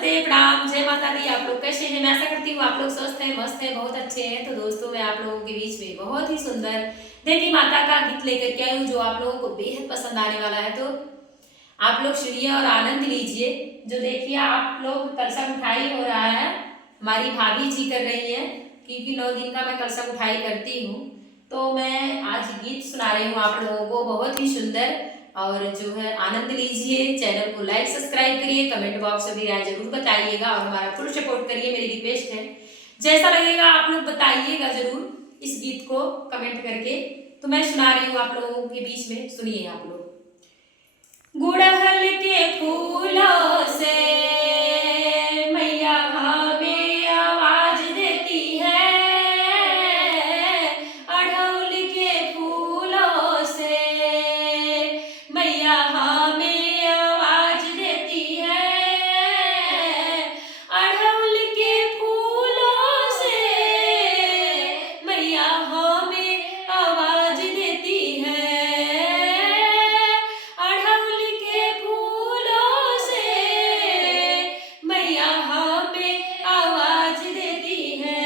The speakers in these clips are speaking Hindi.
नमस्ते, प्रणाम, जय माता दी। आप लोग कैसे हैं? मैं आशा करती हूँ आप लोग स्वस्थ हैं, मस्त हैं, बहुत अच्छे हैं। तो दोस्तों, मैं आप लोगों के बीच में बहुत ही सुंदर देवी माता का गीत लेकर के आई हूँ, जो आप लोगों को बेहद पसंद आने वाला है। तो आप लोग सुनिए और आनंद लीजिए। जो देखिए, आप लोग कलशा उठाई हो रहा है, हमारी भाभी जी कर रही है, क्योंकि 9 दिन का मैं कलशा उठाई करती हूँ। तो मैं आज गीत सुना रही हूँ आप लोगों को, बहुत ही सुंदर। और जो है आनंद लीजिए। चैनल को लाइक सब्सक्राइब करिए, कमेंट बॉक्स में भी राय जरूर बताइएगा और हमारा फुल सपोर्ट करिए, मेरी रिक्वेस्ट है। जैसा लगेगा आप लोग बताइएगा जरूर इस गीत को कमेंट करके। तो मैं सुना रही हूँ आप लोगों के बीच में, सुनिए आप लोग। गुड़हल के फूलों से मैया हमें आवाज देती है, अड़हुल के फूलों से मैया हमें आवाज देती है, अड़हुल के फूलों से मैया हमें आवाज देती है, अड़हुल के फूलों से मैया हमें आवाज देती है,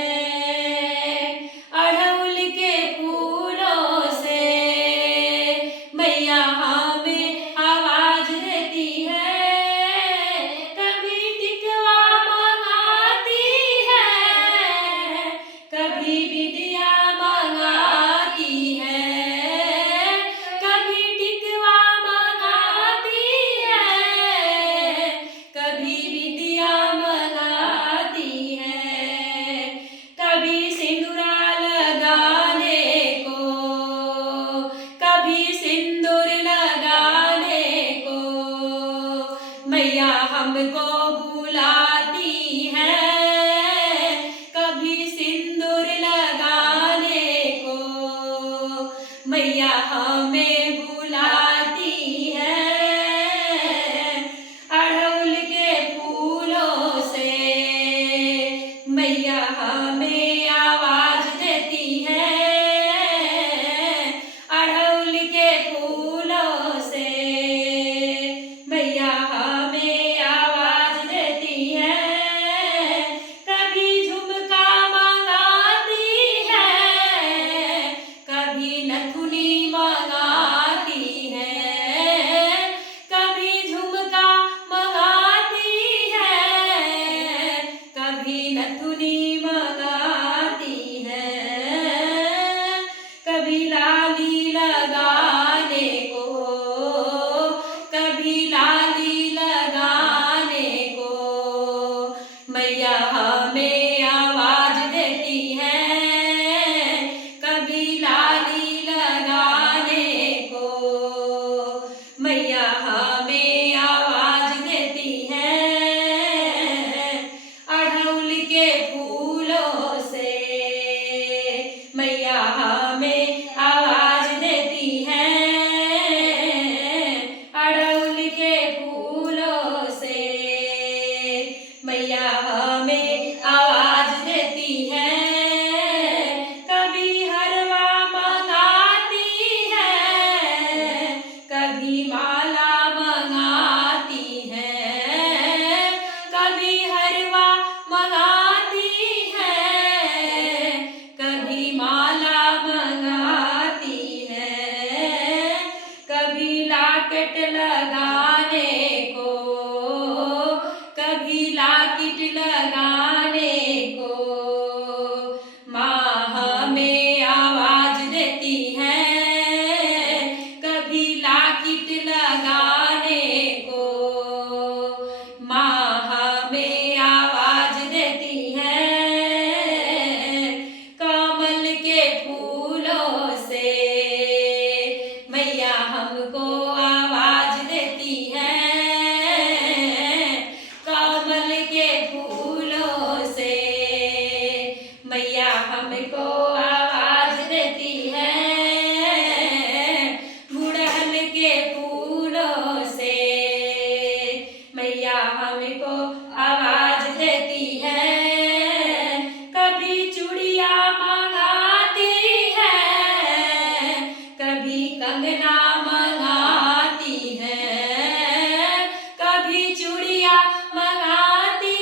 अड़हुल के फूलों से मैया हमें आवाज देती है। कभी टिकवा मंगाती है, कभी विद्या मंगाती है, कभी टिकवा मंगाती है, कभी विद्या मंगाती है, कभी सिंदूरा लगाने को, कभी सिंदूर लगाने को मैया हमको बुलाती है, कभी सिंदूर लगाने को मैया हमें बुलाती है, अड़हुल के फूलों से मैया हमें आवाज देती है, अड़हुल के फूलों से मैया हमें आवाज देती है। कभी झुमका मंगाती है, कभी नथुनी मंगाती है, कभी झुमका मंगाती है, कभी नथुनी मंगाती है, कभी लाली लगाने को, कभी लाली लगाने को मैया हमें आवाज देती है, कभी लाली लगाने को मैया हमें आवाज देती है, अड़हुल के फूलों से मैया हमें आवाज देती है, अड़हुल के फूलों से मैया हमें आवाज देती है। कभी हरवा मंगाती है, कभी माला मंगाती है, कभी हरवा मंगाती है, कभी माला मंगाती है, कभी लाकेट लगाने को, कभी लाकेट लगाने को माँ हमें आवाज देती है, कभी लाकेट लगाने को माँ हमें आवाज देती है, कमल के फूलों से मैया हमको आवाज देती है, कमल के फूलों से मैया हमको आवाज देती है, गुड़हल के फूलों से मैया हमको आवाज देती है, कभी चूड़िया मंगाती है, कभी कंगना मंगाती है, कभी चूड़िया मंगाती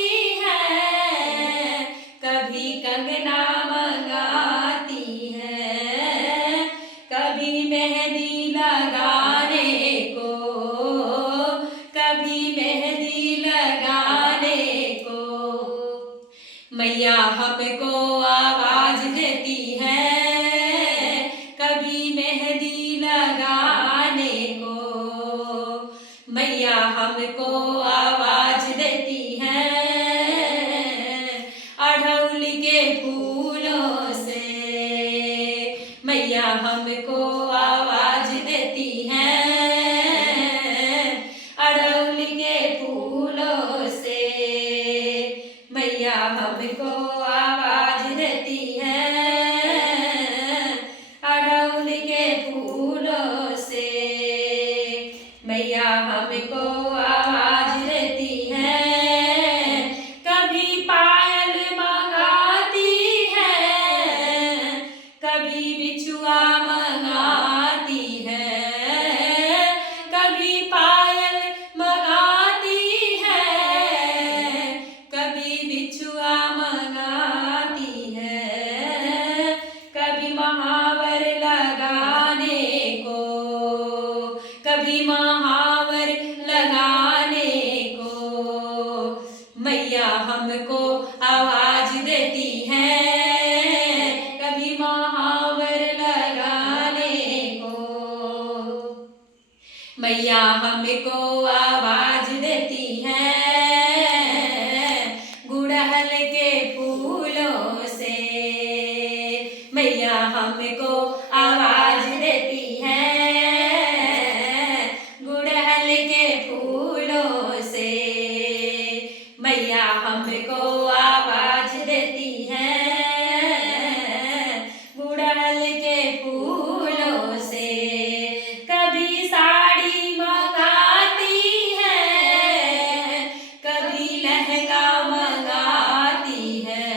हमको आवाज देती है कभी मेहंदी लगाने को। मैया हमको आवाज देती है अड़हुल के फूलों से। मैया हमको आवाज देती है अड़हुल के फूलों से। मैया हमको आवाज देती है अड़हुल के फूलों से। मैया हमको आवाज देती है कभी पायल मंगाती है कभी बिछुआ मंगाती है। कभी पायल मंगाती है कभी बिछुआ मंगाती है। कभी महावर लगाने को कभी महावर लगाने को। मैया हमको आवाज देती है कभी महावर लगाने को। मैया हमको आवाज देती है गुड़हल के फूलों से। मैया हमको आवाज देती है गुड़हल के फूलों से। मैया हमको आवाज देती है गुड़हल के फूलों से। कभी साड़ी मंगाती है कभी लहंगा मंगाती है।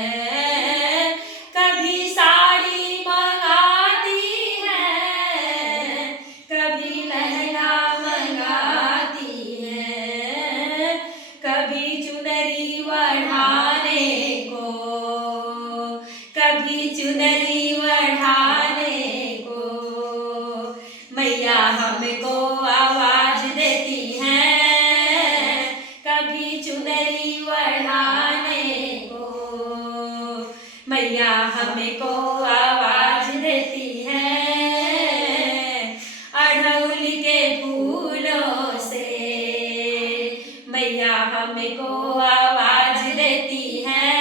कभी साड़ी मंगाती है कभी लहंगा मंगाती है। कभी चुनरी बढ़ाने को कभी चुनरी बढ़ाने को। मैया हमको आवाज देती है कभी चुनरी बढ़ाने को। मैया हमको आवाज देती है अड़हुल के फूलों से। मैया हमको आवाज देती है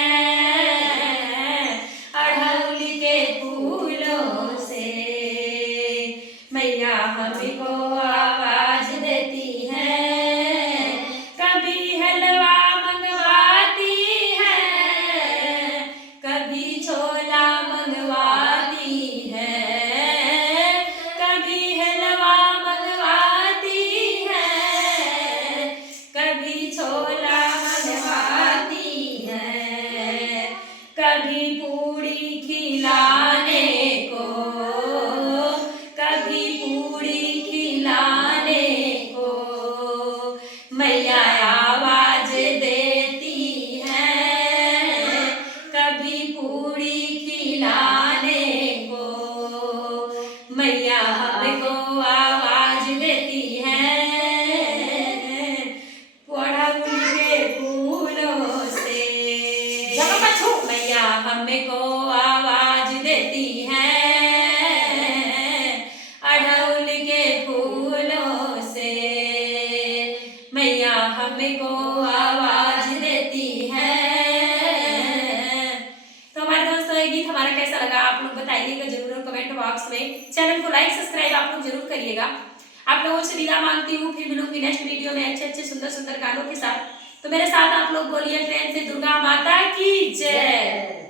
अड़हुल के फूलों से। मैया हमको आवाज देती है कभी हलवा मंगवाती है कभी छोला मंगवाती है। कभी हलवा मंगवाती है कभी छोला मंगवाती है। कभी पूड़ी खिलाने को कभी पूड़ी खिलाने को। मैया आवाज देती है कभी पूड़ी खिलाने को। मैया हमको आवाज देती है अड़हुल के फूलों से। मैया हमको आवाज देती है अड़हुल के फूलों से। मैया हमको आवाज देती है। तो हमारे दोस्तों ये गीत हमारा कैसा लगा आप लोग बताइएगा जरूर कमेंट बॉक्स में। चैनल को लाइक सब्सक्राइब आप लोग जरूर करिएगा। आप लोगों से विदा मांगती हूँ फिर मिलूंगी नेक्स्ट वीडियो में अच्छे अच्छे सुंदर सुंदर गानों के साथ। तो मेरे साथ आप लोग बोलिए प्रेम से दुर्गा माता की जय।